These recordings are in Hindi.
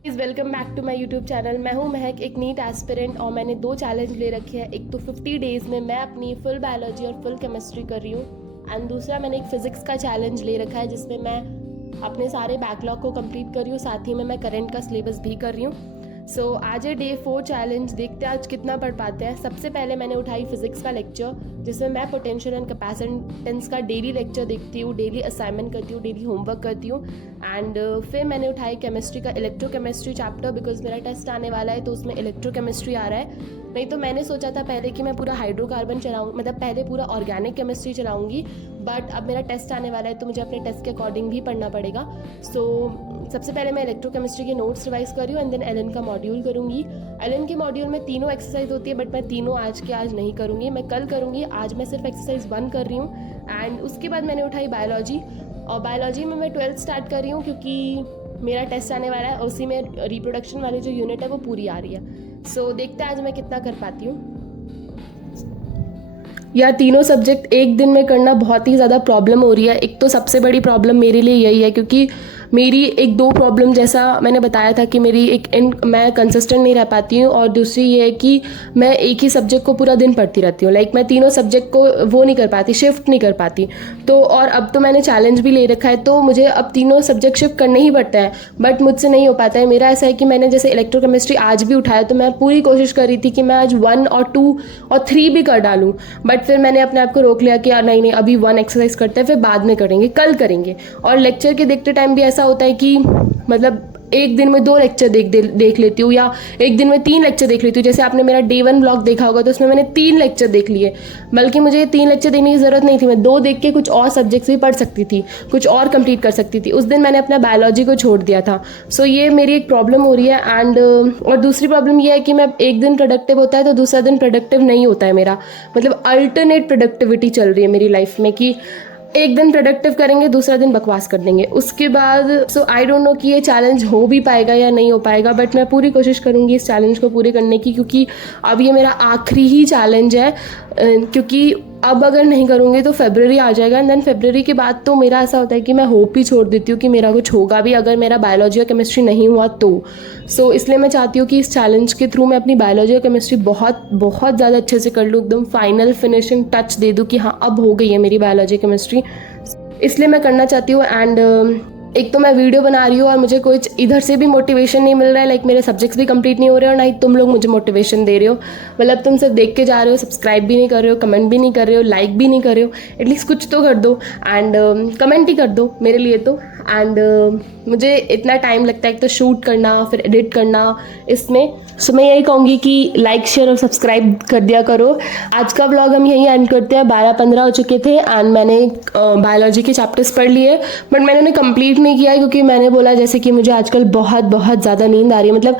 Please welcome back to my YouTube channel. मैं हूं महक, एक नीट एस्पिरेंट, और मैंने 2 चैलेंज ले रखे हैं। एक तो 50 डेज़ में मैं अपनी फुल बायोलॉजी और फुल केमिस्ट्री कर रही हूँ, एंड दूसरा मैंने एक फ़िज़िक्स का चैलेंज ले रखा है जिसमें मैं अपने सारे बैकलॉग को कंप्लीट कर रही हूँ, साथ ही में मैं करंट का सिलेबस भी कर रही हूँ। सो आज है डे 4 चैलेंज। देखते हैं आज कितना पढ़ पाते हैं। सबसे पहले मैंने उठाई फिजिक्स का लेक्चर, जिसमें मैं पोटेंशियल एंड कैपेसिटेंस का डेली लेक्चर देखती हूँ, डेली असाइनमेंट करती हूँ, डेली होमवर्क करती हूँ। एंड फिर मैंने उठाई केमिस्ट्री का इलेक्ट्रोकेमिस्ट्री चैप्टर, बिकॉज मेरा टेस्ट आने वाला है तो उसमें इलेक्ट्रोकेमिस्ट्री आ रहा है। नहीं तो मैंने सोचा था पहले कि मैं पूरा हाइड्रोकार्बन चलाऊँ, मतलब पहले पूरा ऑर्गेनिक केमिस्ट्री चलाऊँगी, बट अब मेरा टेस्ट आने वाला है तो मुझे अपने टेस्ट के अकॉर्डिंग भी पढ़ना पड़ेगा। सो सबसे पहले मैं इलेक्ट्रोकेमिस्ट्री के नोट्स रिवाइज कर रही हूँ, एंड देन एलन का मॉड्यूल करूँगी। एलन के मॉड्यूल में तीनों एक्सरसाइज होती है, बट मैं तीनों आज नहीं करूँगी, मैं कल करूँगी। आज मैं सिर्फ एक्सरसाइज 1 कर रही हूँ। एंड उसके बाद मैंने उठाई बायोलॉजी, और बायोलॉजी में मैं 12th स्टार्ट कर रही हूँ क्योंकि मेरा टेस्ट आने वाला है, और उसी में रिप्रोडक्शन वाली जो यूनिट है वो पूरी आ रही है। सो देखते हैं आज मैं कितना कर पाती हूँ। या तीनों सब्जेक्ट एक दिन में करना बहुत ही ज़्यादा प्रॉब्लम हो रही है। एक तो सबसे बड़ी प्रॉब्लम मेरे लिए यही है क्योंकि मेरी एक दो प्रॉब्लम, जैसा मैंने बताया था कि मेरी मैं कंसिस्टेंट नहीं रह पाती हूँ, और दूसरी ये है कि मैं एक ही सब्जेक्ट को पूरा दिन पढ़ती रहती हूँ। लाइक मैं तीनों सब्जेक्ट को वो नहीं कर पाती, शिफ्ट नहीं कर पाती। तो और अब तो मैंने चैलेंज भी ले रखा है तो मुझे अब तीनों सब्जेक्ट शिफ्ट करने ही पड़ता है, बट मुझसे नहीं हो पाता है। मेरा ऐसा है कि मैंने जैसे इलेक्ट्रोकेमिस्ट्री आज भी उठाया तो मैं पूरी कोशिश कर रही थी कि मैं आज 1 और 2 और 3 भी कर डालूँ, बट फिर मैंने अपने आप को रोक लिया कि नहीं नहीं, अभी 1 एक्सरसाइज करते हैं, फिर बाद में करेंगे, कल करेंगे। और लेक्चर के देखते टाइम भी ऐसा होता है कि मतलब एक दिन में 2 लेक्चर देख लेती हूँ, या एक दिन में 3 लेक्चर देख लेती हूँ। जैसे आपने मेरा डे 1 ब्लॉग देखा होगा तो उसमें मैंने 3 लेक्चर देख लिए, बल्कि मुझे 3 लेक्चर देखने की ज़रूरत नहीं थी। मैं 2 देख के कुछ और सब्जेक्ट्स भी पढ़ सकती थी, कुछ और कंप्लीट कर सकती थी। उस दिन मैंने अपना बायोलॉजी को छोड़ दिया था। सो ये मेरी एक प्रॉब्लम हो रही है। एंड और दूसरी प्रॉब्लम ये है कि मैं एक दिन प्रोडक्टिव होता है तो दूसरा दिन प्रोडक्टिव नहीं होता है मेरा, मतलब अल्टरनेट प्रोडक्टिविटी चल रही है मेरी लाइफ में कि एक दिन प्रोडक्टिव करेंगे, दूसरा दिन बकवास कर देंगे उसके बाद। सो आई डोंट नो कि ये चैलेंज हो भी पाएगा या नहीं हो पाएगा, बट मैं पूरी कोशिश करूँगी इस चैलेंज को पूरे करने की, क्योंकि अब ये मेरा आखिरी ही चैलेंज है। क्योंकि अब अगर नहीं करूँगी तो फरवरी आ जाएगा, एंड देन फरवरी के बाद तो मेरा ऐसा होता है कि मैं होप ही छोड़ देती हूँ कि मेरा कुछ होगा भी, अगर मेरा बायोलॉजी और केमिस्ट्री नहीं हुआ तो। सो इसलिए मैं चाहती हूँ कि इस चैलेंज के थ्रू मैं अपनी बायोलॉजी और केमिस्ट्री बहुत बहुत ज़्यादा अच्छे से कर लूँ, एकदम फाइनल फिनिशिंग टच दे दूँ कि हाँ अब हो गई है मेरी बायोलॉजी केमिस्ट्री। इसलिए मैं करना चाहती हूँ। एंड एक तो मैं वीडियो बना रही हूँ और मुझे कोई इधर से भी मोटिवेशन नहीं मिल रहा है, लाइक मेरे सब्जेक्ट्स भी कंप्लीट नहीं हो रहे, और ना ही तुम लोग मुझे मोटिवेशन दे रहे हो। मतलब तुम सिर्फ देख के जा रहे हो, सब्सक्राइब भी नहीं कर रहे हो, कमेंट भी नहीं कर रहे हो, लाइक भी नहीं कर रहे हो। एटलीस्ट कुछ तो कर दो, एंड कमेंट ही कर दो मेरे लिए तो। एंड मुझे इतना टाइम लगता है एक तो शूट करना, फिर एडिट करना इसमें। सो मैं यही कहूँगी कि लाइक शेयर और सब्सक्राइब कर दिया करो। आज का व्लॉग हम यहीं एंड करते हैं। 12-15 हो चुके थे, एंड मैंने बायोलॉजी के चैप्टर्स पढ़ लिए, बट मैंने उन्हें कंप्लीट नहीं किया है क्योंकि मैंने बोला जैसे कि मुझे आजकल बहुत बहुत ज़्यादा नींद आ रही है। मतलब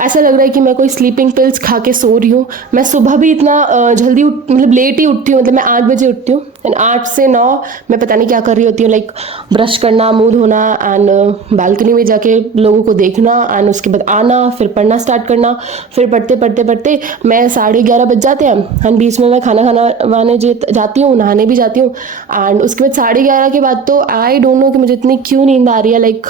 ऐसा लग रहा है कि मैं कोई स्लीपिंग पिल्स खा के सो रही हूँ। मैं सुबह भी इतना जल्दी मतलब लेट ही उठती हूँ, मतलब मैं 8 बजे उठती हूँ, एंड 8 से 9 मैं पता नहीं क्या कर रही होती हूँ, लाइक ब्रश करना, मुंह धोना, एंड बालकनी में जाके लोगों को देखना, एंड उसके बाद आना, फिर पढ़ना स्टार्ट करना। फिर पढ़ते पढ़ते पढ़ते मैं 11:30 बज जाते हैं, एंड बीच में मैं खाना वाने जाती हूँ, नहाने भी जाती हूँ। एंड उसके बाद 11:30 के बाद तो आई डोंट नो कि मुझे इतनी क्यों नींद आ रही है, लाइक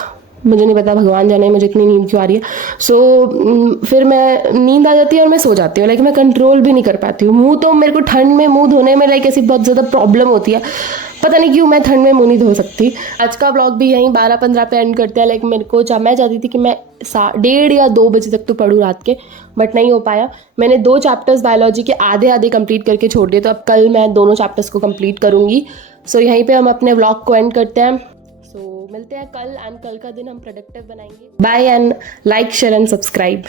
मुझे नहीं पता, भगवान जाने मुझे इतनी नींद क्यों आ रही है। सो फिर मैं नींद आ जाती है और मैं सो जाती हूँ, लाइक मैं कंट्रोल भी नहीं कर पाती हूँ। मुंह तो मेरे को ठंड में मुंह धोने में लाइक ऐसी बहुत ज़्यादा प्रॉब्लम होती है, पता नहीं क्यों मैं ठंड में मुंह नहीं धो सकती। आज का ब्लॉग भी यहीं 12-15 पे एंड करते हैं। लाइक मेरे को मैं चाहती थी कि मैं 1:30 या 2 बजे तक तो पढूँ रात के, बट नहीं हो पाया। मैंने 2 चैप्टर्स बायोलॉजी के आधे कंप्लीट करके छोड़ दिए, तो अब कल मैं दोनों चैप्टर्स को कंप्लीट करूँगी। सो यहीं पर हम अपने ब्लॉग को एंड करते हैं। सो मिलते हैं कल, एंड कल का दिन हम प्रोडक्टिव बनाएंगे। Bye, and like share and subscribe.